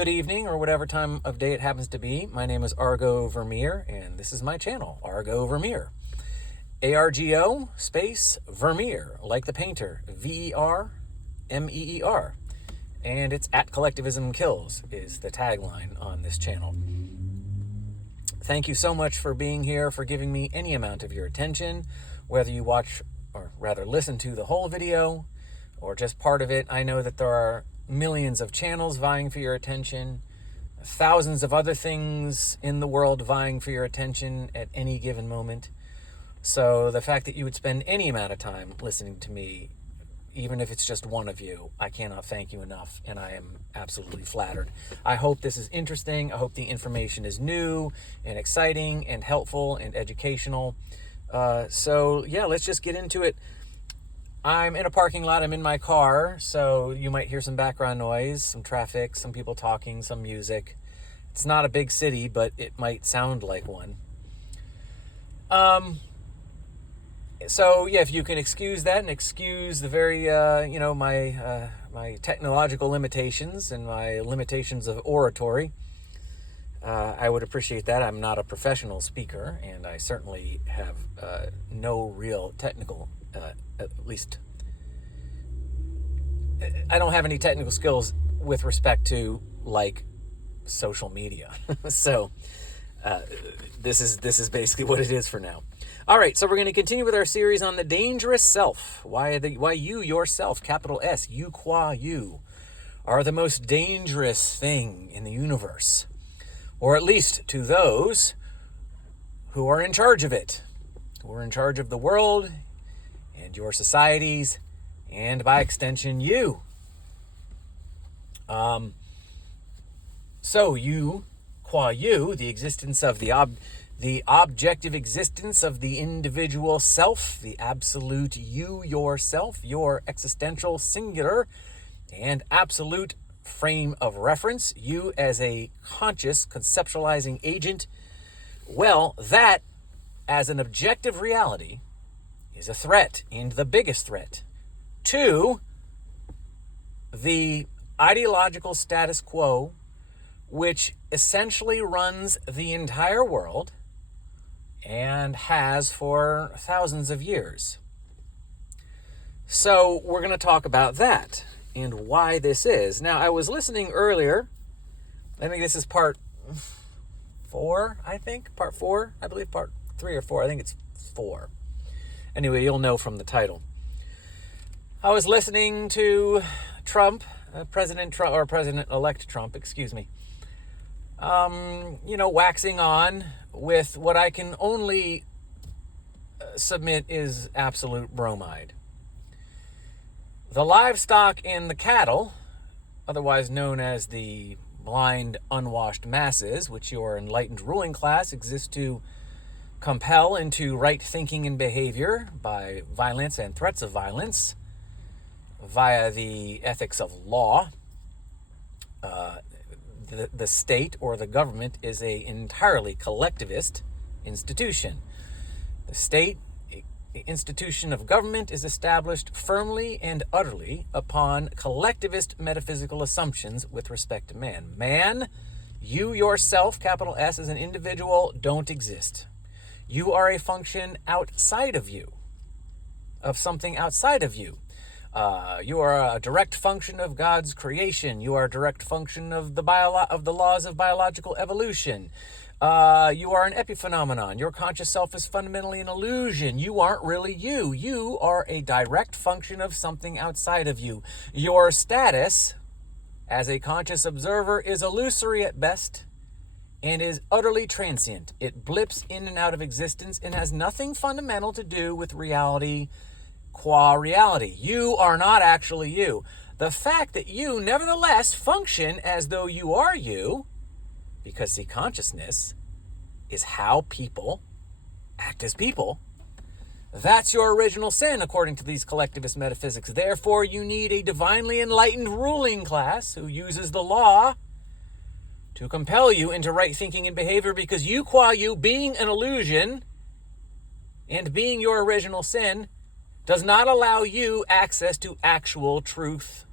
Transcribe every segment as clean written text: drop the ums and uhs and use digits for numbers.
good evening, or whatever time of day it happens to be. My name is Argo Vermeer, and this is my channel, Argo Vermeer. ARGO space Vermeer, like the painter, VERMEER. And it's at Collectivism Kills is the tagline on this channel. Thank you so much for being here, for giving me any amount of your attention, whether you watch, or rather listen to the whole video, or just part of it. I know that there are millions of channels vying for your attention, thousands of other things in the world vying for your attention at any given moment. So the fact that you would spend any amount of time listening to me, even if it's just one of you, I cannot thank you enough, and I am absolutely flattered. I hope this is interesting. I hope the information is new and exciting and helpful and educational. So yeah, let's just get into it. I'm in a parking lot. I'm in my car, so you might hear some background noise, some traffic, some people talking, some music. It's not a big city, but it might sound like one. So yeah, if you can excuse that and excuse the very, my technological limitations and my limitations of oratory, I would appreciate that. I'm not a professional speaker, and I certainly have no real technical, at least, I don't have any technical skills with respect to, like, social media. So this is basically what it is for now. All right, so we're going to continue with our series on the dangerous self. Why you yourself, capital S, you qua you, are the most dangerous thing in the universe, or at least to those who are in charge of it, who are in charge of the world and your societies, and by extension, you. So you qua you, the existence of the objective existence of the individual self, the absolute you yourself, your existential singular and absolute frame of reference, you as a conscious conceptualizing agent, well, that as an objective reality is a threat, and the biggest threat, to the ideological status quo, which essentially runs the entire world and has for thousands of years. So we're going to talk about that and why this is. Now, I was listening earlier. I think this is part 4, Part 4. I believe part 3 or 4. I think it's 4. Anyway, you'll know from the title. I was listening to Trump, President-elect Trump, excuse me. Waxing on with what I can only submit is absolute bromide. The livestock and the cattle, otherwise known as the blind, unwashed masses, which your enlightened ruling class exists to compel into right thinking and behavior by violence and threats of violence via the ethics of law. The state or the government is an entirely collectivist institution. The state, the institution of government, is established firmly and utterly upon collectivist metaphysical assumptions with respect to man. Man, you yourself, capital S, as an individual, don't exist. You are a function outside of you, of something outside of you. You are a direct function of God's creation. You are a direct function of the laws of biological evolution. You are an epiphenomenon. Your conscious self is fundamentally an illusion. You aren't really you. You are a direct function of something outside of you. Your status as a conscious observer is illusory at best and is utterly transient. It blips in and out of existence and has nothing fundamental to do with reality qua reality. You are not actually you. The fact that you nevertheless function as though you are you, because see, consciousness is how people act as people. That's your original sin, according to these collectivist metaphysics. Therefore, you need a divinely enlightened ruling class who uses the law to compel you into right thinking and behavior, because you qua you, being an illusion and being your original sin, does not allow you access to actual truth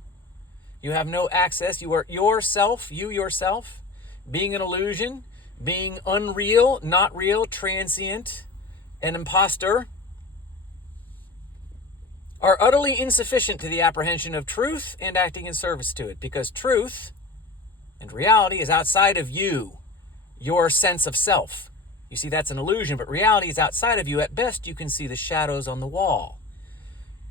You have no access. You are yourself, you yourself, being an illusion, being unreal, not real, transient, an imposter, are utterly insufficient to the apprehension of truth and acting in service to it, because truth and reality is outside of you, your sense of self. You see, that's an illusion, but reality is outside of you. At best, you can see the shadows on the wall.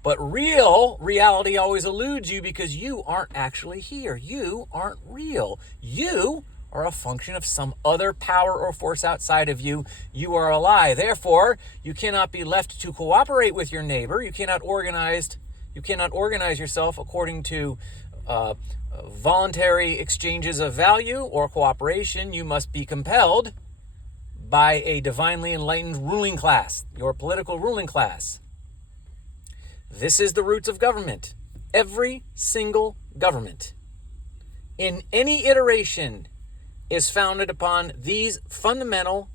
But real reality always eludes you because you aren't actually here. You aren't real. You are a function of some other power or force outside of you. You are a lie. Therefore, you cannot be left to cooperate with your neighbor. You cannot organize yourself according to voluntary exchanges of value or cooperation. You must be compelled by a divinely enlightened ruling class, your political ruling class. This is the roots of government. Every single government, in any iteration, is founded upon these fundamental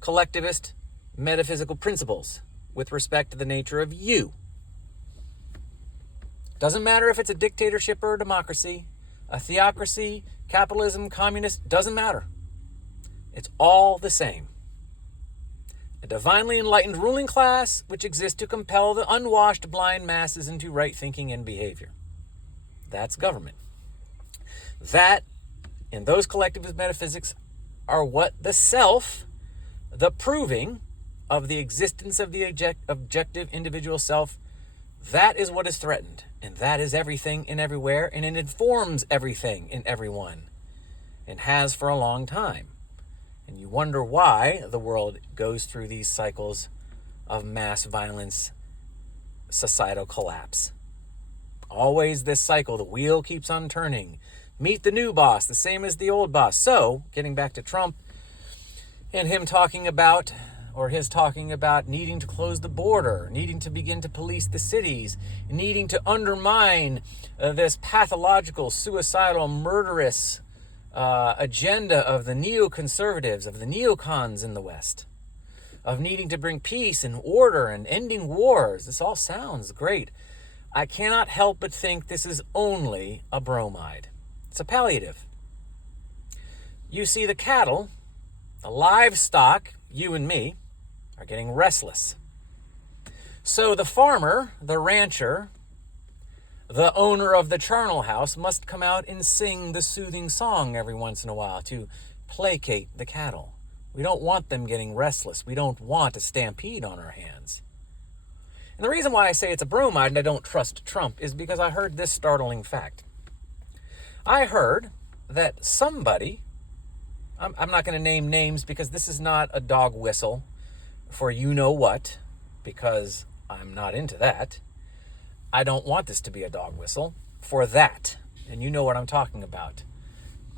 collectivist metaphysical principles with respect to the nature of you. Doesn't matter if it's a dictatorship or a democracy, a theocracy, capitalism, communist, doesn't matter. It's all the same. A divinely enlightened ruling class which exists to compel the unwashed blind masses into right thinking and behavior. That's government. That, in those collectivist metaphysics, are what the self, the proving of the existence of the objective individual self, that is what is threatened. And that is everything and everywhere, and it informs everything and everyone, and has for a long time. And you wonder why the world goes through these cycles of mass violence, societal collapse. Always this cycle, the wheel keeps on turning. Meet the new boss, the same as the old boss. So, getting back to Trump and him talking about, or his talking about needing to close the border, needing to begin to police the cities, needing to undermine this pathological, suicidal, murderous agenda of the neoconservatives, of the neocons in the West, of needing to bring peace and order and ending wars. This all sounds great. I cannot help but think this is only a bromide. It's a palliative. You see, the cattle, the livestock, you and me, are getting restless. So the farmer, the rancher, the owner of the charnel house must come out and sing the soothing song every once in a while to placate the cattle. We don't want them getting restless. We don't want a stampede on our hands. And the reason why I say it's a bromide and I don't trust Trump is because I heard this startling fact. I heard that somebody, I'm not going to name names because this is not a dog whistle for you know what, because I'm not into that. I don't want this to be a dog whistle for that. And you know what I'm talking about.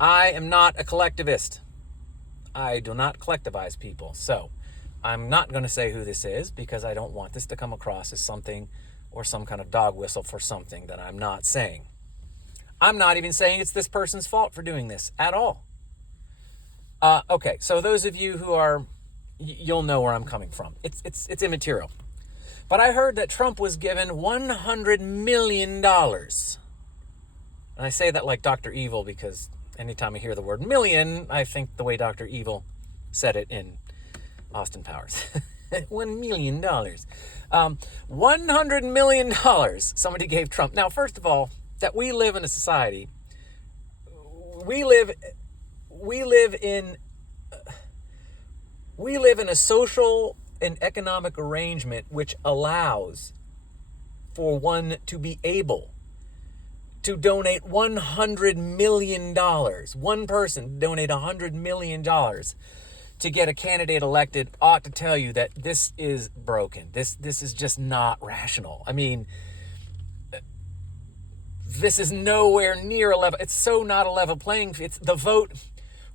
I am not a collectivist. I do not collectivize people. So I'm not going to say who this is because I don't want this to come across as something or some kind of dog whistle for something that I'm not saying. I'm not even saying it's this person's fault for doing this at all. Okay, so those of you who are, you'll know where I'm coming from. It's immaterial. But I heard that Trump was given $100 million. And I say that like Dr. Evil because anytime I hear the word million, I think the way Dr. Evil said it in Austin Powers. $1 million. $100 million somebody gave Trump. Now, first of all, that we live in a society, we live in a social and economic arrangement which allows for one to be able to donate $100 million. One person donate $100 million to get a candidate elected ought to tell you that this is broken. This is just not rational. I mean, this is nowhere near a level. It's so not a level playing field. It's the vote.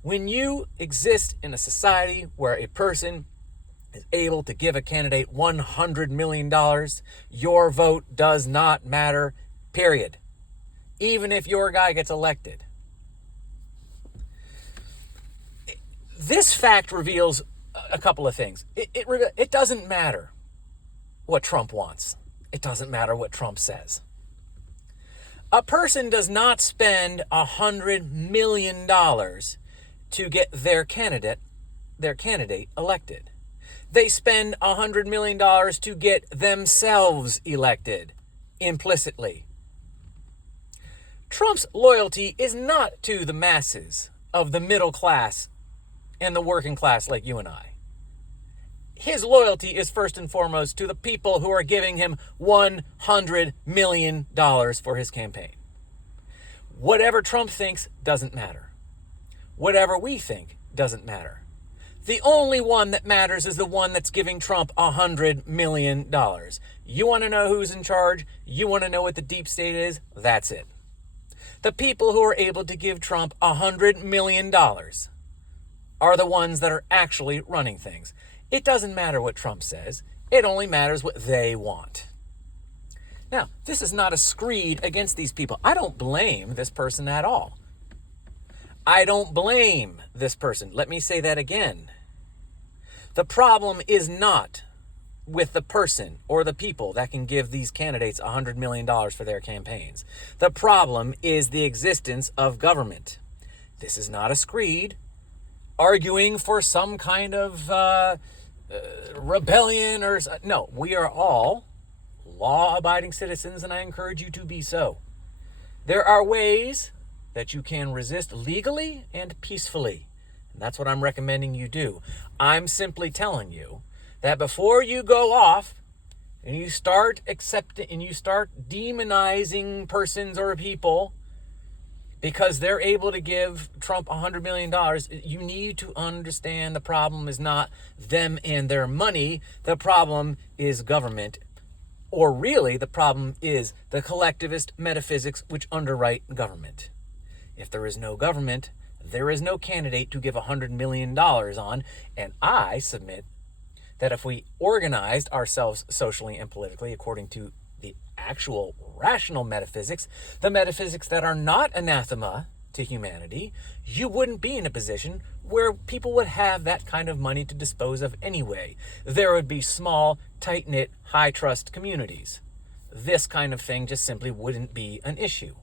When you exist in a society where a person is able to give a candidate $100 million, your vote does not matter, period. Even if your guy gets elected. This fact reveals a couple of things. It doesn't matter what Trump wants. It doesn't matter what Trump says. A person does not spend $100 million to get their candidate elected. They spend $100 million to get themselves elected, implicitly. Trump's loyalty is not to the masses of the middle class and the working class like you and I. His loyalty is first and foremost to the people who are giving him $100 million for his campaign. Whatever Trump thinks doesn't matter. Whatever we think doesn't matter. The only one that matters is the one that's giving Trump $100 million. You want to know who's in charge? You want to know what the deep state is? That's it. The people who are able to give Trump $100 million are the ones that are actually running things. It doesn't matter what Trump says. It only matters what they want. Now, this is not a screed against these people. I don't blame this person at all. I don't blame this person. Let me say that again. The problem is not with the person or the people that can give these candidates $100 million for their campaigns. The problem is the existence of government. This is not a screed arguing for some kind of rebellion or... No, we are all law-abiding citizens, and I encourage you to be so. There are ways that you can resist legally and peacefully. And that's what I'm recommending you do. I'm simply telling you that before you go off and you start accepting and you start demonizing persons or people because they're able to give Trump $100 million, you need to understand the problem is not them and their money. The problem is government. Or really, the problem is the collectivist metaphysics which underwrite government. If there is no government, there is no candidate to give $100 million on, and I submit that if we organized ourselves socially and politically according to the actual rational metaphysics, the metaphysics that are not anathema to humanity, you wouldn't be in a position where people would have that kind of money to dispose of anyway. There would be small, tight-knit, high-trust communities. This kind of thing just simply wouldn't be an issue.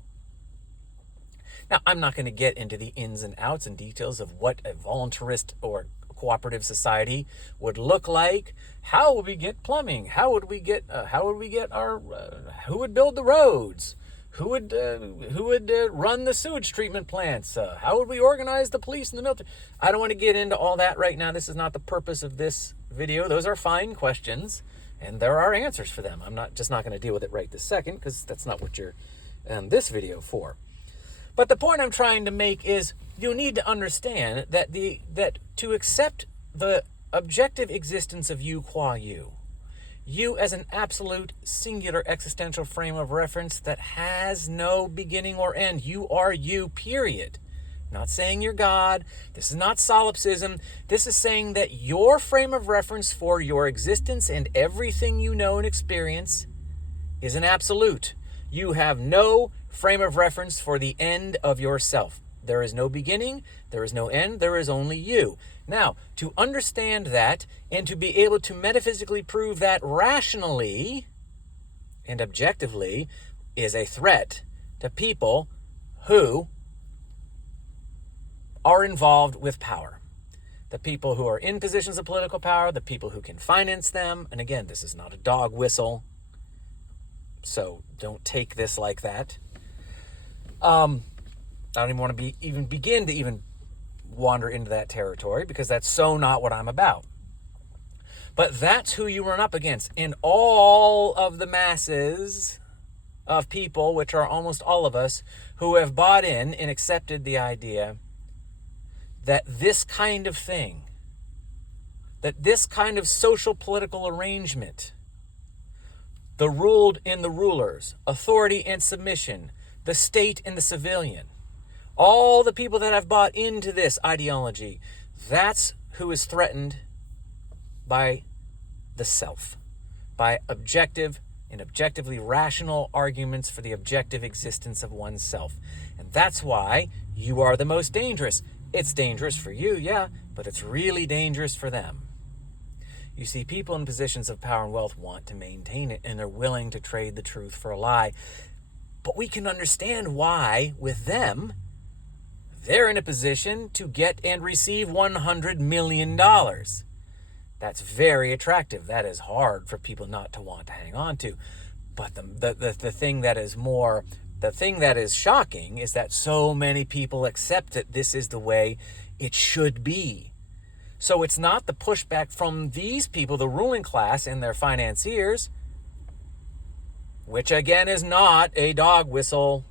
Now, I'm not going to get into the ins and outs and details of what a voluntarist or cooperative society would look like. How would we get plumbing? How would we get our? Who would build the roads? Who would run the sewage treatment plants? How would we organize the police and the military? I don't want to get into all that right now. This is not the purpose of this video. Those are fine questions, and there are answers for them. I'm not going to deal with it right this second because that's not what you're in this video for. But the point I'm trying to make is you need to understand that that to accept the objective existence of you qua you as an absolute singular existential frame of reference that has no beginning or end. You are you, period. I'm not saying you're God. This is not solipsism. This is saying that your frame of reference for your existence and everything you know and experience is an absolute. You have no frame of reference for the end of yourself. There is no beginning, there is no end, there is only you. Now, to understand that and to be able to metaphysically prove that rationally and objectively is a threat to people who are involved with power. The people who are in positions of political power, the people who can finance them. And again, this is not a dog whistle, so don't take this like that. I don't even want to begin to wander into that territory because that's so not what I'm about. But that's who you run up against. And all of the masses of people, which are almost all of us, who have bought in and accepted the idea that this kind of thing, that this kind of social political arrangement, the ruled and the rulers, authority and submission, the state and the civilian, all the people that have bought into this ideology, that's who is threatened by the self, by objective and objectively rational arguments for the objective existence of oneself. And that's why you are the most dangerous. It's dangerous for you, yeah, but it's really dangerous for them. You see, people in positions of power and wealth want to maintain it, and they're willing to trade the truth for a lie. But we can understand why, with them, they're in a position to get and receive $100 million. That's very attractive. That is hard for people not to want to hang on to. But the thing that is shocking is that so many people accept that this is the way it should be. So it's not the pushback from these people, the ruling class and their financiers, which again is not a dog whistle,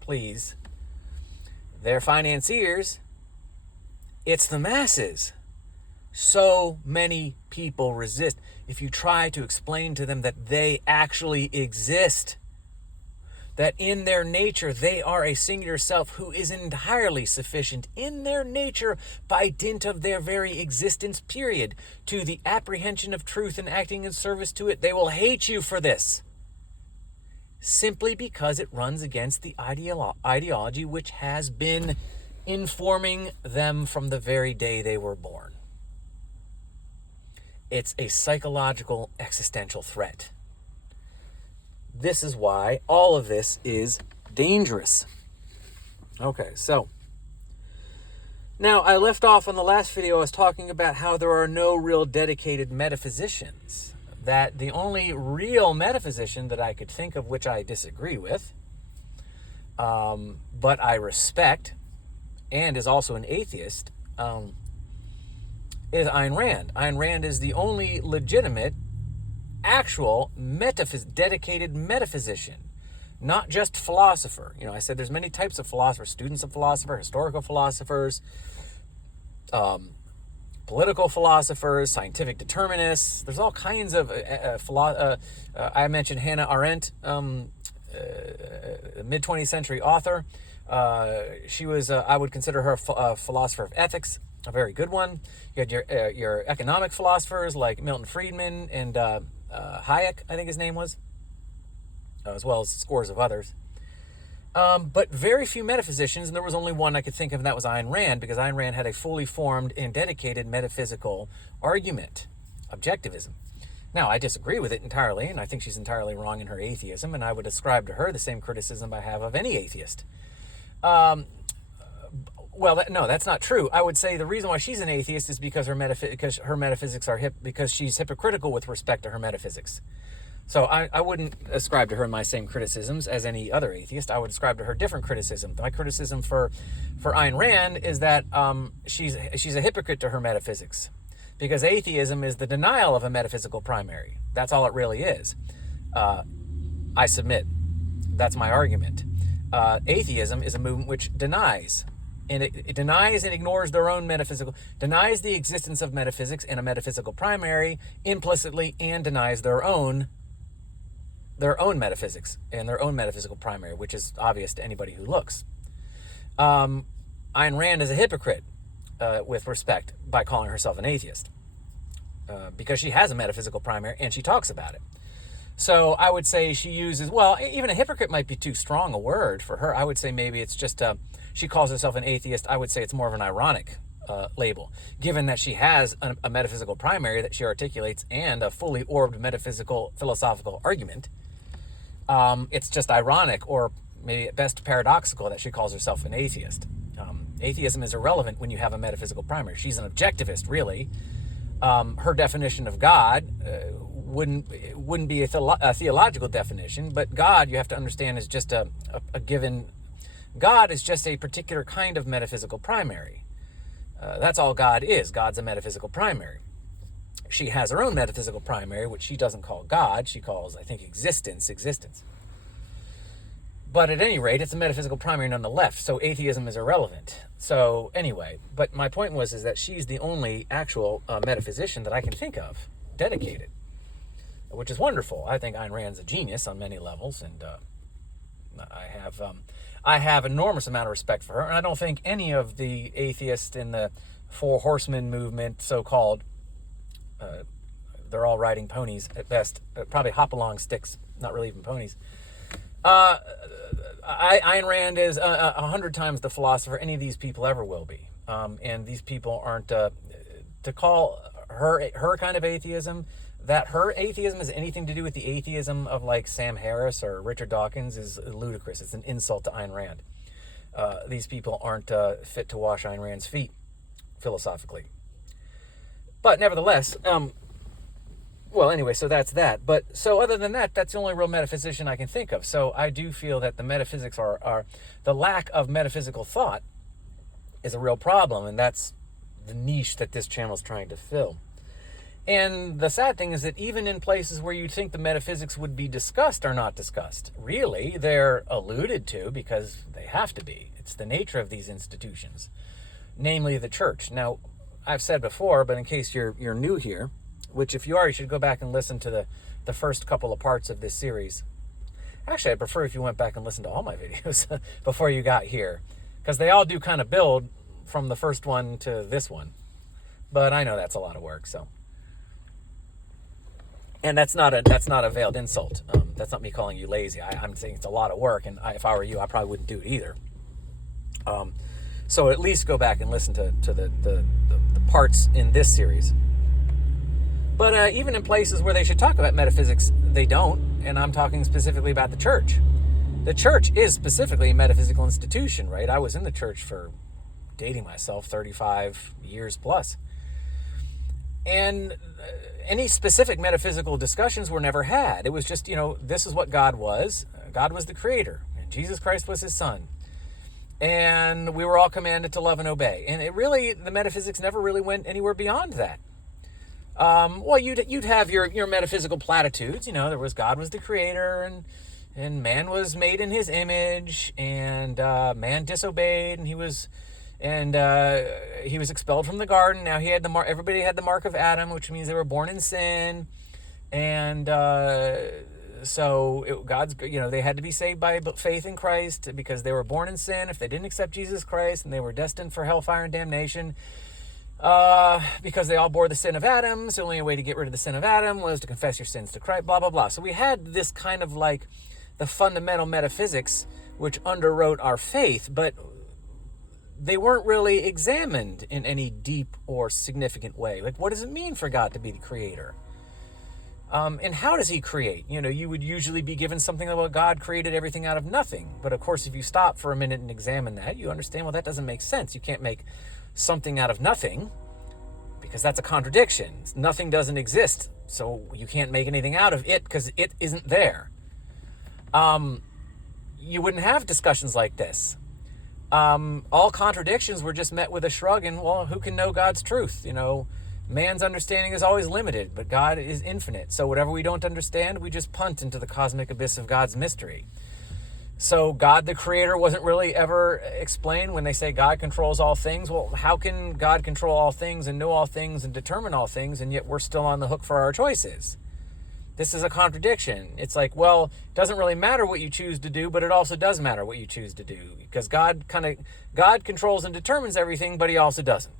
please. Their financiers, it's the masses. So many people resist. If you try to explain to them that they actually exist, that in their nature they are a singular self who is entirely sufficient in their nature by dint of their very existence, period, to the apprehension of truth and acting in service to it, they will hate you for this. Simply because it runs against the ideology which has been informing them from the very day they were born. It's a psychological existential threat. This is why all of this is dangerous. Okay, so now I left off on the last video. I was talking about how there are no real dedicated metaphysicians. That the only real metaphysician that I could think of, which I disagree with, but I respect, and is also an atheist, is Ayn Rand. Ayn Rand is the only legitimate, actual, dedicated metaphysician, not just philosopher. You know, I said there's many types of philosophers, students of philosopher, historical philosophers, political philosophers, scientific determinists. There's all kinds of I mentioned Hannah Arendt, mid-20th century author. She was, I would consider her a philosopher of ethics, a very good one. You had your economic philosophers like Milton Friedman and Hayek, I think his name was, as well as scores of others. But very few metaphysicians, and there was only one I could think of, and that was Ayn Rand, because Ayn Rand had a fully formed and dedicated metaphysical argument, objectivism. Now, I disagree with it entirely, and I think she's entirely wrong in her atheism, and I would ascribe to her the same criticism I have of any atheist. Well, no, that's not true. I would say the reason why she's an atheist is because her metaphysics are because she's hypocritical with respect to her metaphysics. So I wouldn't ascribe to her my same criticisms as any other atheist. I would ascribe to her different criticism. My criticism for Ayn Rand is that she's a hypocrite to her metaphysics, because atheism is the denial of a metaphysical primary. That's all it really is. I submit. That's my argument. Atheism is a movement which denies. And it denies and ignores their own denies the existence of metaphysics and a metaphysical primary implicitly, and denies their own metaphysics and their own metaphysical primary, which is obvious to anybody who looks. Ayn Rand is a hypocrite with respect by calling herself an atheist, because she has a metaphysical primary and she talks about it. So I would say she uses, well, even a hypocrite might be too strong a word for her. I would say maybe it's just she calls herself an atheist. I would say it's more of an ironic label, given that she has a metaphysical primary that she articulates and a fully orbed metaphysical philosophical argument. It's just ironic, or maybe at best paradoxical, that she calls herself an atheist. Atheism is irrelevant when you have a metaphysical primary. She's an objectivist, really. Her definition of God wouldn't be a theological definition, but God, you have to understand, is just a given. God is just a particular kind of metaphysical primary. That's all God is. God's a metaphysical primary. She has her own metaphysical primary, which she doesn't call God. She calls, I think, existence. But at any rate, it's a metaphysical primary nonetheless, so atheism is irrelevant. So anyway, but my point is that she's the only actual metaphysician that I can think of, dedicated, which is wonderful. I think Ayn Rand's a genius on many levels, and I have enormous amount of respect for her, and I don't think any of the atheists in the Four Horsemen movement, so-called, they're all riding ponies at best, probably hop-along sticks, not really even ponies. Ayn Rand is 100 times the philosopher any of these people ever will be. And these people aren't, to call her kind of atheism, that her atheism has anything to do with the atheism of like Sam Harris or Richard Dawkins is ludicrous. It's an insult to Ayn Rand. These people aren't fit to wash Ayn Rand's feet, philosophically. But nevertheless, well, anyway, so that's that. But so other than that, that's the only real metaphysician I can think of. So I do feel that the metaphysics are the lack of metaphysical thought is a real problem, and that's the niche that this channel is trying to fill. And the sad thing is that even in places where you'd think the metaphysics would be discussed are not discussed. Really, they're alluded to because they have to be. It's the nature of these institutions, namely the church. Now, I've said before, but in case you're new here, which if you are, you should go back and listen to the first couple of parts of this series. Actually, I'd prefer if you went back and listened to all my videos before you got here, because they all do kind of build from the first one to this one. But I know that's a lot of work, so. And that's not a veiled insult. That's not me calling you lazy. I'm saying it's a lot of work, and if I were you, I probably wouldn't do it either. So at least go back and listen to the parts in this series. But even in places where they should talk about metaphysics, they don't. And I'm talking specifically about the church. The church is specifically a metaphysical institution, right? I was in the church for, dating myself, 35 years plus. And any specific metaphysical discussions were never had. It was just, this is what God was. God was the creator, and Jesus Christ was his son. And we were all commanded to love and obey. And the metaphysics never really went anywhere beyond that. Well, you'd have your metaphysical platitudes. There was God was the creator, and man was made in his image, and man disobeyed, and he was expelled from the garden. Now everybody had the mark of Adam, which means they were born in sin, and they had to be saved by faith in Christ because they were born in sin. If they didn't accept Jesus Christ, and they were destined for hellfire and damnation. Because they all bore the sin of Adam. So the only way to get rid of the sin of Adam was to confess your sins to Christ, blah, blah, blah. So we had this kind of like the fundamental metaphysics which underwrote our faith, but they weren't really examined in any deep or significant way. Like, what does it mean for God to be the creator? And how does he create? You would usually be given something about God created everything out of nothing. But of course, if you stop for a minute and examine that, you understand, well, that doesn't make sense. You can't make something out of nothing, because that's a contradiction. Nothing doesn't exist, so you can't make anything out of it because it isn't there. You wouldn't have discussions like this. All contradictions were just met with a shrug and, well, who can know God's truth? Man's understanding is always limited, but God is infinite. So whatever we don't understand, we just punt into the cosmic abyss of God's mystery. So God the creator wasn't really ever explained. When they say God controls all things, well, how can God control all things and know all things and determine all things, and yet we're still on the hook for our choices? This is a contradiction. It's like, well, it doesn't really matter what you choose to do, but it also does matter what you choose to do, because God controls and determines everything, but he also doesn't.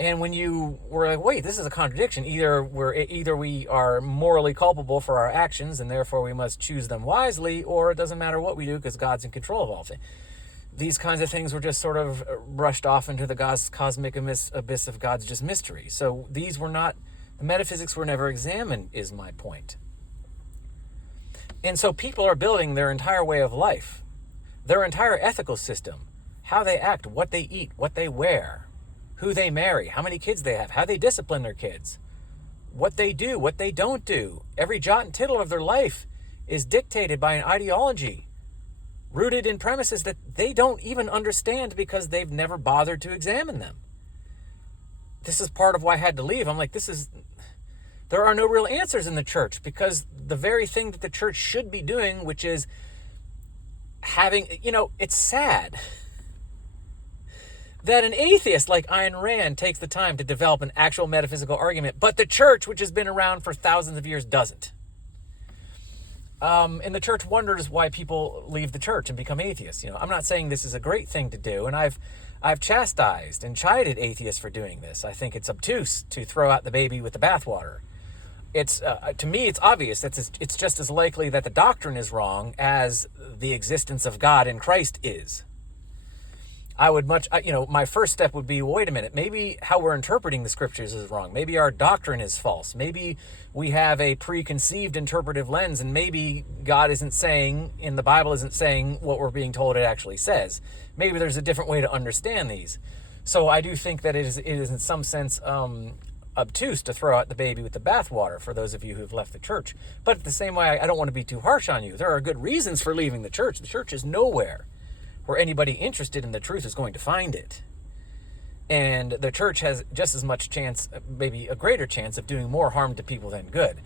And when you were like, wait, this is a contradiction. Either we are morally culpable for our actions, and therefore we must choose them wisely, or it doesn't matter what we do because God's in control of all things. These kinds of things were just sort of brushed off into the cosmic abyss of God's just mystery. So the metaphysics were never examined, is my point. And so people are building their entire way of life, their entire ethical system, how they act, what they eat, what they wear, who they marry, how many kids they have, how they discipline their kids, what they do, what they don't do. Every jot and tittle of their life is dictated by an ideology rooted in premises that they don't even understand because they've never bothered to examine them. This is part of why I had to leave. I'm like, there are no real answers in the church, because the very thing that the church should be doing, which is having, it's sad that an atheist like Ayn Rand takes the time to develop an actual metaphysical argument, but the church, which has been around for thousands of years, doesn't. And the church wonders why people leave the church and become atheists. I'm not saying this is a great thing to do, and I've chastised and chided atheists for doing this. I think it's obtuse to throw out the baby with the bathwater. It's to me, it's obvious that it's just as likely that the doctrine is wrong as the existence of God in Christ is. I would my first step would be, wait a minute, maybe how we're interpreting the scriptures is wrong. Maybe our doctrine is false. Maybe we have a preconceived interpretive lens, and maybe God isn't saying, in the Bible isn't saying what we're being told it actually says. Maybe there's a different way to understand these. So I do think that it is in some sense obtuse to throw out the baby with the bathwater for those of you who've left the church. But at the same way, I don't want to be too harsh on you. There are good reasons for leaving the church. The church is nowhere where anybody interested in the truth is going to find it. And the church has just as much chance, maybe a greater chance, of doing more harm to people than good.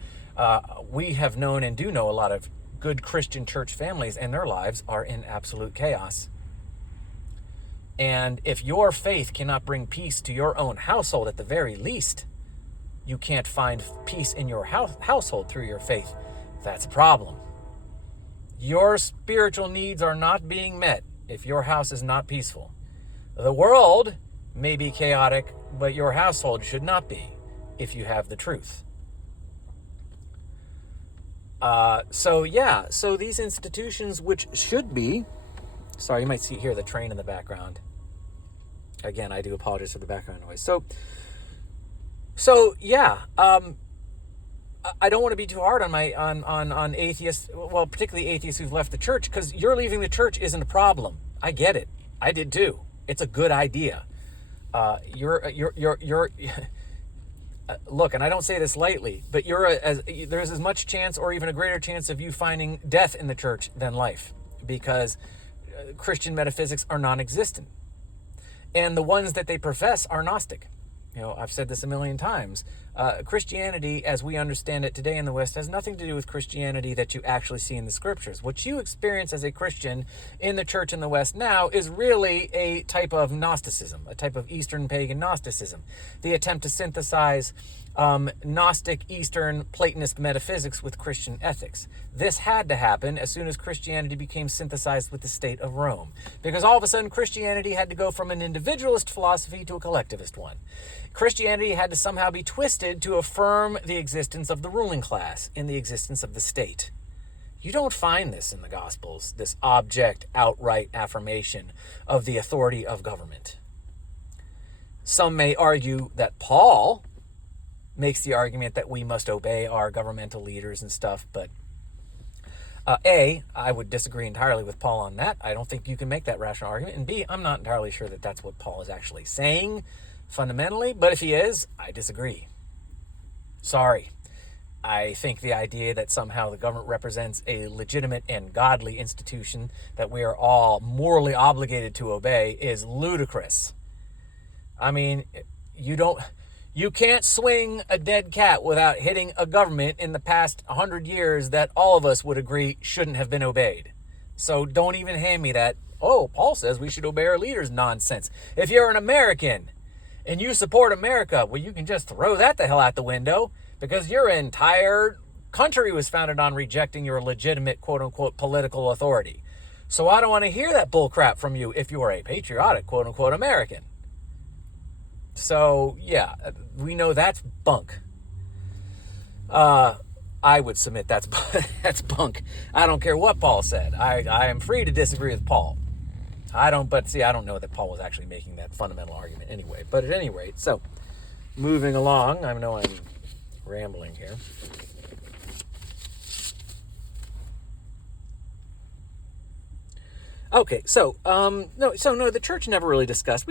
We have known and do know a lot of good Christian church families, and their lives are in absolute chaos. And if your faith cannot bring peace to your own household, at the very least, you can't find peace in your household through your faith, that's a problem. Your spiritual needs are not being met if your house is not peaceful. The world may be chaotic, but your household should not be if you have the truth. So these institutions, which should be, sorry, you might hear the train in the background. Again, I do apologize for the background noise. I don't want to be too hard on atheists, well, particularly atheists who've left the church, because you're leaving the church isn't a problem. I get it. I did too. It's a good idea. Look, and I don't say this lightly, but there's as much chance or even a greater chance of you finding death in the church than life, because Christian metaphysics are non-existent. And the ones that they profess are Gnostic. I've said this a million times. Christianity, as we understand it today in the West, has nothing to do with Christianity that you actually see in the scriptures. What you experience as a Christian in the church in the West now is really a type of Gnosticism, a type of Eastern pagan Gnosticism. The attempt to synthesize Gnostic, Eastern, Platonist metaphysics with Christian ethics. This had to happen as soon as Christianity became synthesized with the state of Rome, because all of a sudden Christianity had to go from an individualist philosophy to a collectivist one. Christianity had to somehow be twisted to affirm the existence of the ruling class in the existence of the state. You don't find this in the Gospels, this object, outright affirmation of the authority of government. Some may argue that Paul makes the argument that we must obey our governmental leaders and stuff, but I would disagree entirely with Paul on that. I don't think you can make that rational argument. And B, I'm not entirely sure that that's what Paul is actually saying fundamentally, but if he is, I disagree. Sorry. I think the idea that somehow the government represents a legitimate and godly institution that we are all morally obligated to obey is ludicrous. I mean, you can't swing a dead cat without hitting a government in the past 100 years that all of us would agree shouldn't have been obeyed. So don't even hand me that, oh, Paul says we should obey our leaders nonsense. If you're an American and you support America, well, you can just throw that the hell out the window, because your entire country was founded on rejecting your legitimate, quote-unquote, political authority. So I don't want to hear that bull crap from you if you're a patriotic, quote-unquote, American. So, yeah, we know that's bunk. I would submit that's bunk. I don't care what Paul said. I am free to disagree with Paul. I don't know that Paul was actually making that fundamental argument anyway. But at any rate, so, moving along, I know I'm rambling here. Okay, the church never really discussed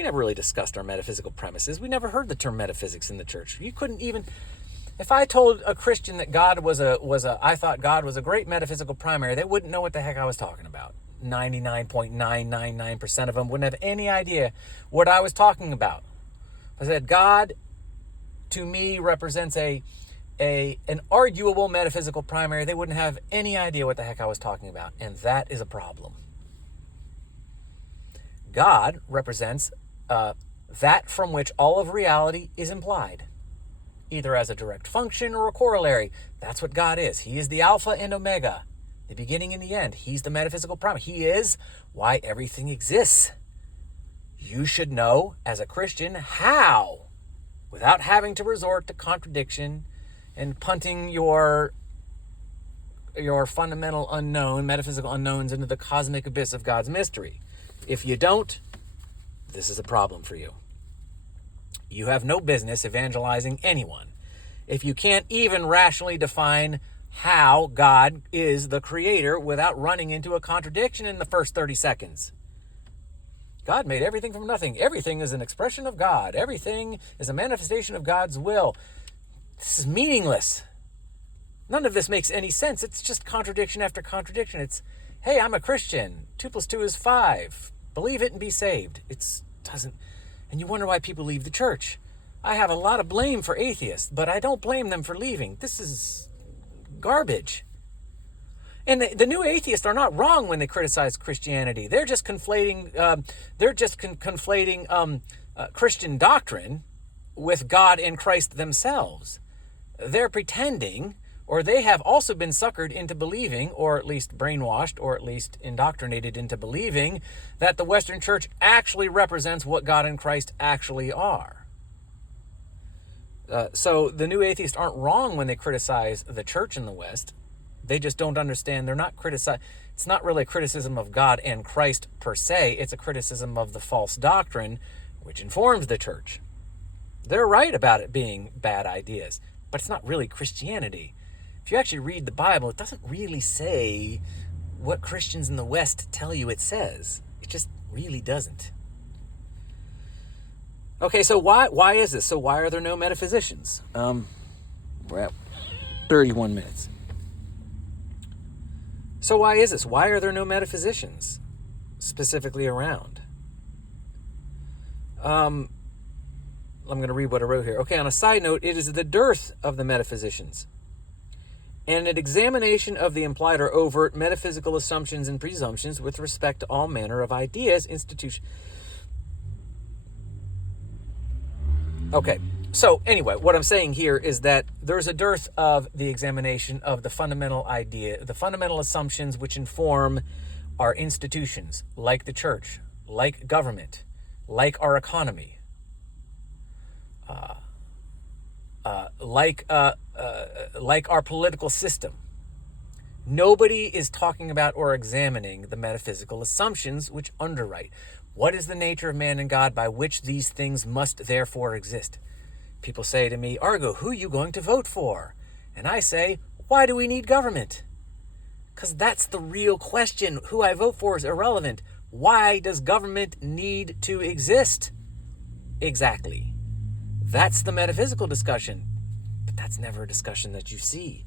our metaphysical premises. We never heard the term metaphysics in the church. You couldn't even, if I told a Christian that I thought God was a great metaphysical primary, they wouldn't know what the heck I was talking about. 99.999% of them wouldn't have any idea what I was talking about. I said, God, to me, represents an arguable metaphysical primary. They wouldn't have any idea what the heck I was talking about, and that is a problem. God represents that from which all of reality is implied, either as a direct function or a corollary. That's what God is. He is the Alpha and Omega, the beginning and the end. He's the metaphysical primary. He is why everything exists. You should know, as a Christian, how, without having to resort to contradiction and punting your fundamental unknown, metaphysical unknowns into the cosmic abyss of God's mystery. If you don't, this is a problem for you. You have no business evangelizing anyone if you can't even rationally define how God is the creator without running into a contradiction in the first 30 seconds. God made everything from nothing. Everything is an expression of God. Everything is a manifestation of God's will. This is meaningless. None of this makes any sense. It's just contradiction after contradiction. It's, hey, I'm a Christian. 2 + 2 is 5. Believe it and be saved. It doesn't. And you wonder why people leave the church. I have a lot of blame for atheists, but I don't blame them for leaving. This is garbage. And the new atheists are not wrong when they criticize Christianity. They're just conflating. Conflating Christian doctrine with God and Christ themselves. They're pretending, or they have also been suckered into believing, or at least brainwashed, or at least indoctrinated into believing, that the Western Church actually represents what God and Christ actually are. So the new atheists aren't wrong when they criticize the church in the West. They just don't understand. They're not It's not really a criticism of God and Christ per se. It's a criticism of the false doctrine which informs the church. They're right about it being bad ideas, but it's not really Christianity. If you actually read the Bible, it doesn't really say what Christians in the West tell you it says. It just really doesn't. Okay, so why is this? So why are there no metaphysicians? We're at 31 minutes. So why is this? Why are there no metaphysicians specifically around? I'm going to read what I wrote here. Okay, on a side note, it is the dearth of the metaphysicians and an examination of the implied or overt metaphysical assumptions and presumptions with respect to all manner of ideas, institutions. Okay, so anyway, what I'm saying here is that there's a dearth of the examination of the fundamental idea, the fundamental assumptions which inform our institutions, like the church, like government, like our economy, like our political system. Nobody is talking about or examining the metaphysical assumptions which underwrite. What is the nature of man and God by which these things must therefore exist? People say to me, Argo, who are you going to vote for? And I say, why do we need government? Because that's the real question. Who I vote for is irrelevant. Why does government need to exist? Exactly. That's the metaphysical discussion. But that's never a discussion that you see.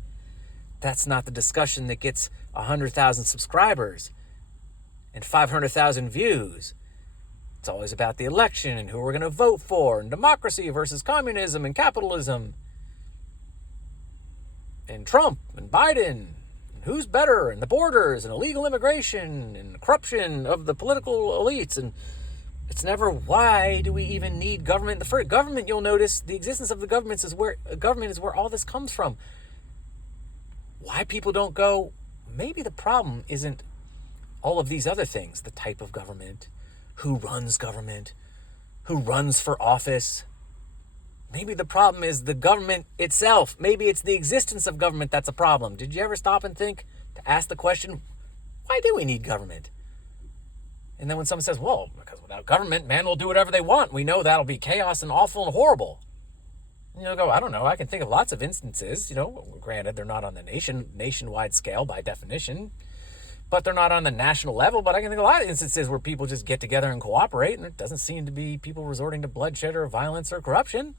That's not the discussion that gets 100,000 subscribers and 500,000 views. It's always about the election and who we're going to vote for, and democracy versus communism and capitalism, and Trump and Biden, and who's better, and the borders, and illegal immigration, and corruption of the political elites. And it's never, why do we even need government? The first government, you'll notice, the existence of the government is where all this comes from. Why people don't go, maybe the problem isn't all of these other things, the type of government, who runs for office. Maybe the problem is the government itself. Maybe it's the existence of government that's a problem. Did you ever stop and think to ask the question, why do we need government? And then when someone says, well, because without government, man will do whatever they want. We know that'll be chaos and awful and horrible. And go, I don't know. I can think of lots of instances, granted, they're not on the nationwide scale by definition, but they're not on the national level. But I can think of a lot of instances where people just get together and cooperate, and it doesn't seem to be people resorting to bloodshed or violence or corruption.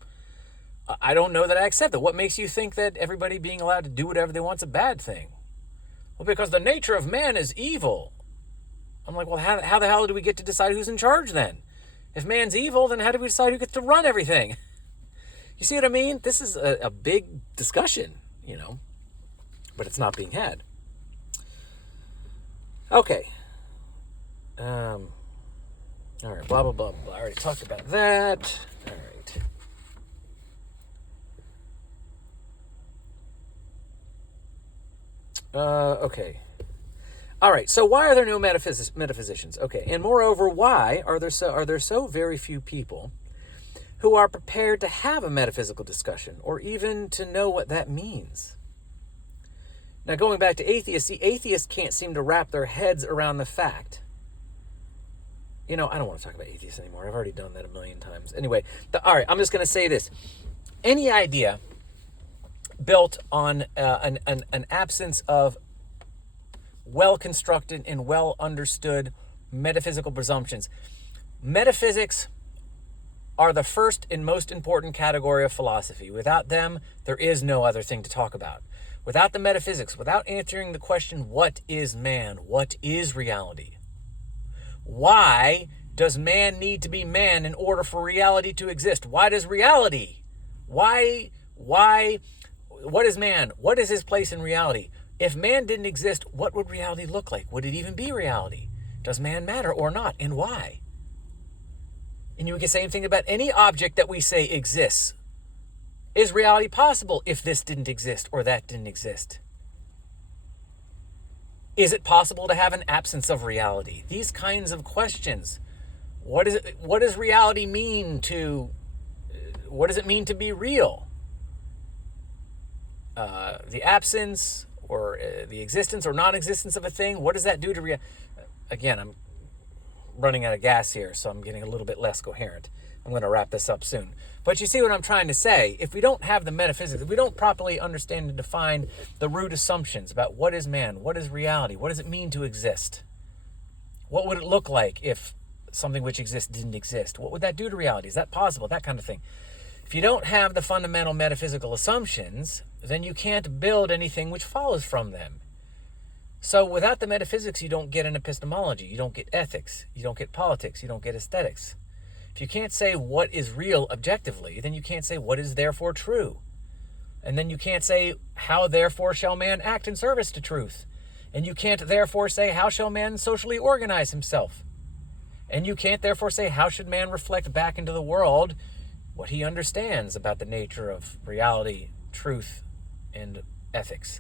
I don't know that I accept it. What makes you think that everybody being allowed to do whatever they want is a bad thing? Well, because the nature of man is evil. I'm like, well, how the hell do we get to decide who's in charge then? If man's evil, then how do we decide who gets to run everything? You see what I mean? This is a big discussion, but it's not being had. Okay. All right, blah, blah, blah, blah. I already talked about that. All right. Okay. All right, so why are there no metaphysicians? Okay, and moreover, why are there so very few people who are prepared to have a metaphysical discussion or even to know what that means? Now, going back to atheists, atheists can't seem to wrap their heads around the fact I don't want to talk about atheists anymore. I've already done that a million times. Anyway, all right, I'm just going to say this. Any idea built on an absence of well-constructed and well-understood metaphysical presumptions. Metaphysics are the first and most important category of philosophy. Without them, there is no other thing to talk about. Without the metaphysics, without answering the question, what is man? What is reality? Why does man need to be man in order for reality to exist? Why does reality? What is man? What is his place in reality? If man didn't exist, what would reality look like? Would it even be reality? Does man matter or not? And why? And you can say anything about any object that we say exists. Is reality possible if this didn't exist or that didn't exist? Is it possible to have an absence of reality? These kinds of questions. What does reality mean to? What does it mean to be real? The absence or the existence or non-existence of a thing. What does that do to reality? Again, I'm running out of gas here, so I'm getting a little bit less coherent. I'm going to wrap this up soon. But you see what I'm trying to say. If we don't have the metaphysics, if we don't properly understand and define the root assumptions about what is man, what is reality, what does it mean to exist? What would it look like if something which exists didn't exist? What would that do to reality? Is that possible? That kind of thing. If you don't have the fundamental metaphysical assumptions, then you can't build anything which follows from them. So without the metaphysics, you don't get an epistemology, you don't get ethics, you don't get politics, you don't get aesthetics. If you can't say what is real objectively, then you can't say what is therefore true. And then you can't say how therefore shall man act in service to truth. And you can't therefore say how shall man socially organize himself. And you can't therefore say how should man reflect back into the world what he understands about the nature of reality, truth, and ethics.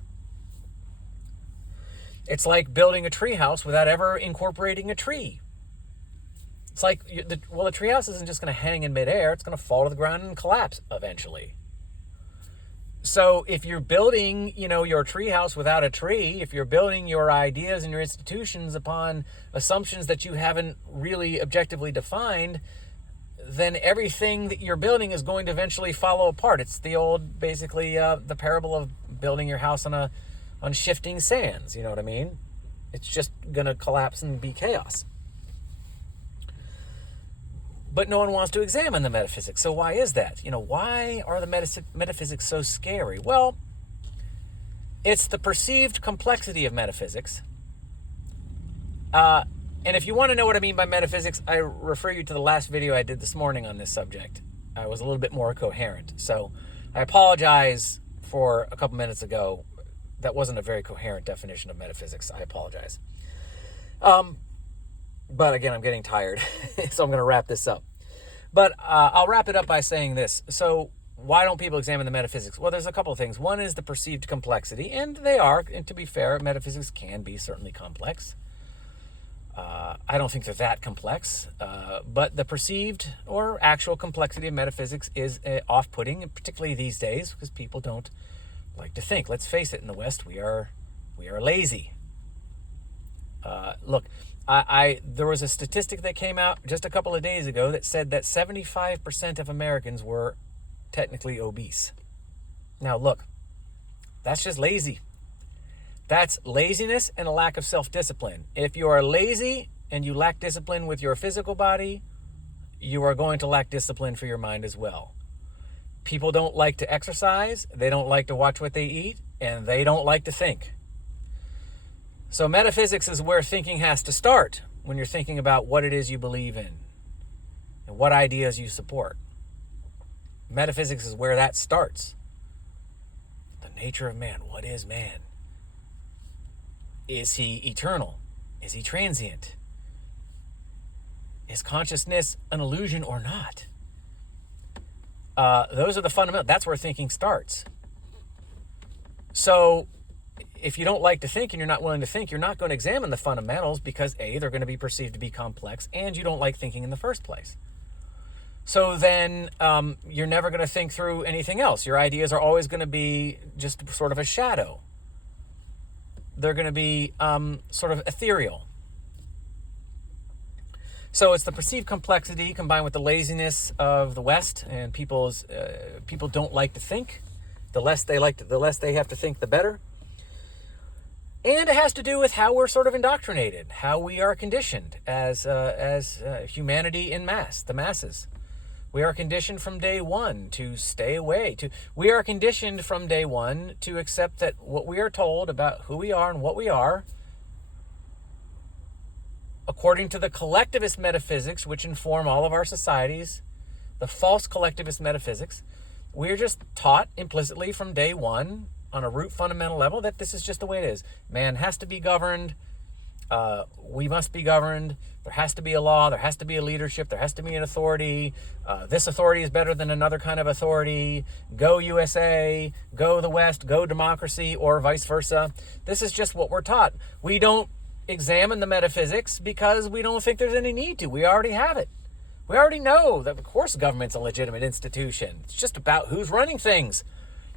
It's like building a treehouse without ever incorporating a tree. It's like, the treehouse isn't just going to hang in midair. It's going to fall to the ground and collapse eventually. So if you're building, your treehouse without a tree, if you're building your ideas and your institutions upon assumptions that you haven't really objectively defined, then everything that you're building is going to eventually follow apart. It's the old, basically, the parable of building your house on shifting sands. You know what I mean? It's just going to collapse and be chaos. But no one wants to examine the metaphysics. So why is that? Why are the metaphysics so scary? Well, it's the perceived complexity of metaphysics. And if you want to know what I mean by metaphysics, I refer you to the last video I did this morning on this subject. I was a little bit more coherent. So I apologize for a couple minutes ago. That wasn't a very coherent definition of metaphysics. I apologize. But again, I'm getting tired, so I'm going to wrap this up. But I'll wrap it up by saying this. So why don't people examine the metaphysics? Well, there's a couple of things. One is the perceived complexity, and they are. And to be fair, metaphysics can be certainly complex. I don't think they're that complex, but the perceived or actual complexity of metaphysics is off-putting, and particularly these days, because people don't like to think. Let's face it, in the West, we are lazy. Look, there was a statistic that came out just a couple of days ago that said that 75% of Americans were technically obese. Now, look, that's just lazy. That's laziness and a lack of self-discipline. If you are lazy and you lack discipline with your physical body, you are going to lack discipline for your mind as well. People don't like to exercise, they don't like to watch what they eat, and they don't like to think. So metaphysics is where thinking has to start when you're thinking about what it is you believe in and what ideas you support. Metaphysics is where that starts. The nature of man. What is man? Is he eternal? Is he transient? Is consciousness an illusion or not? Those are the fundamental. That's where thinking starts. So if you don't like to think and you're not willing to think, you're not going to examine the fundamentals because A, they're going to be perceived to be complex, and you don't like thinking in the first place. So then you're never going to think through anything else. Your ideas are always going to be just sort of a shadow. They're going to be sort of ethereal. So it's the perceived complexity combined with the laziness of the West, and people don't like to think. The less they have to think, the better. And it has to do with how we're sort of indoctrinated, how we are conditioned as humanity in mass, the masses. We are conditioned from day one to stay away. We are conditioned from day one to accept that what we are told about who we are and what we are, according to the collectivist metaphysics, which inform all of our societies, the false collectivist metaphysics, we're just taught implicitly from day one on a root fundamental level that this is just the way it is. Man has to be governed. We must be governed. There has to be a law. There has to be a leadership. There has to be an authority. This authority is better than another kind of authority. Go USA, go the West, go democracy, or vice versa. This is just what we're taught. We don't examine the metaphysics because we don't think there's any need to. We already have it. We already know that, of course, government's a legitimate institution. It's just about who's running things.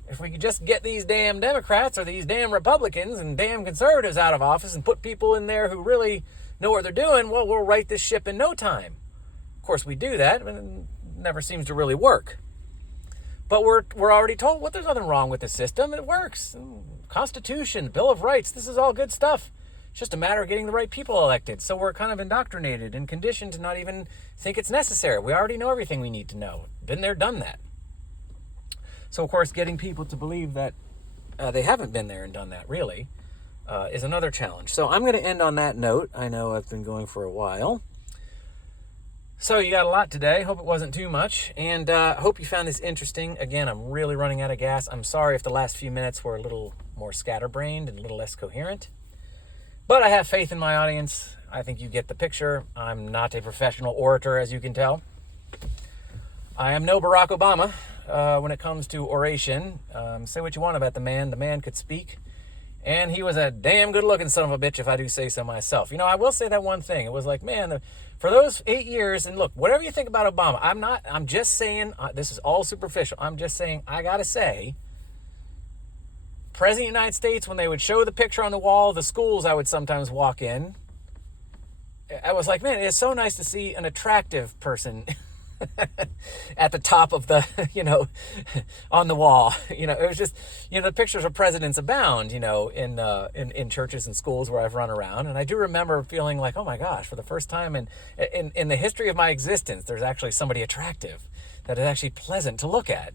If we could just get these damn Democrats or these damn Republicans and damn conservatives out of office and put people in there who really know what they're doing, well, we'll right this ship in no time. Of course, we do that, but it never seems to really work. But we're already told, well, there's nothing wrong with the system. It works. Constitution, Bill of Rights, this is all good stuff. It's just a matter of getting the right people elected. So we're kind of indoctrinated and conditioned to not even think it's necessary. We already know everything we need to know. Been there, done that. So, of course, getting people to believe that they haven't been there and done that, really, is another challenge. So I'm going to end on that note. I know I've been going for a while. So you got a lot today. Hope it wasn't too much. And hope you found this interesting. Again, I'm really running out of gas. I'm sorry if the last few minutes were a little more scatterbrained and a little less coherent. But I have faith in my audience. I think you get the picture. I'm not a professional orator, as you can tell. I am no Barack Obama when it comes to oration. Say what you want about the man. The man could speak. And he was a damn good-looking son of a bitch, if I do say so myself. You know, I will say that one thing. It was like, man, for those 8 years, and look, whatever you think about Obama, I'm just saying, this is all superficial. I'm just saying, I got to say, President of the United States, when they would show the picture on the wall of the schools I would sometimes walk in, I was like, man, it's so nice to see an attractive person at the top of the, on the wall. It was just, the pictures of presidents abound, in churches and schools where I've run around. And I do remember feeling like, oh my gosh, for the first time in the history of my existence, there's actually somebody attractive that is actually pleasant to look at,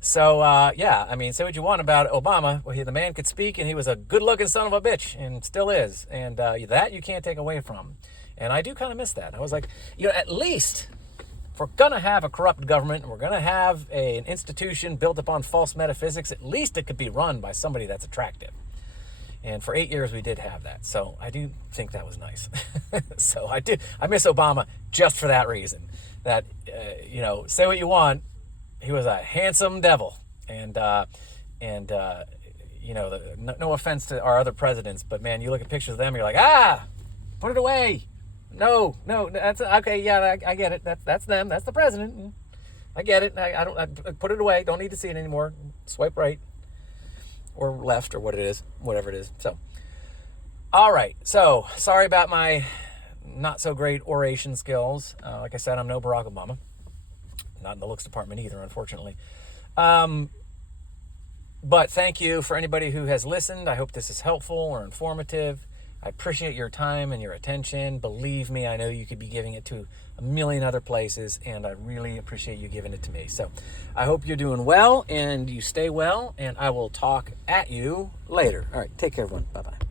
So, say what you want about Obama. Well, the man could speak, and he was a good-looking son of a bitch, and still is. And that you can't take away from him. And I do kind of miss that. I was like, at least, if we're going to have a corrupt government, and we're going to have an institution built upon false metaphysics, at least it could be run by somebody that's attractive. And for 8 years, we did have that. So I do think that was nice. So I miss Obama just for that reason. That, say what you want. He was a handsome devil, and no offense to our other presidents, but man, you look at pictures of them, you're like, put it away. No, that's okay. Yeah, I get it. That's them. That's the president. I get it. I put it away. Don't need to see it anymore. Swipe right or left or whatever it is. So, all right. So sorry about my not so great oration skills. Like I said, I'm no Barack Obama. Not in the looks department either, unfortunately. But thank you for anybody who has listened. I hope this is helpful or informative. I appreciate your time and your attention. Believe me, I know you could be giving it to a million other places, and I really appreciate you giving it to me. So I hope you're doing well and you stay well, and I will talk at you later. All right, take care, everyone. Bye-bye.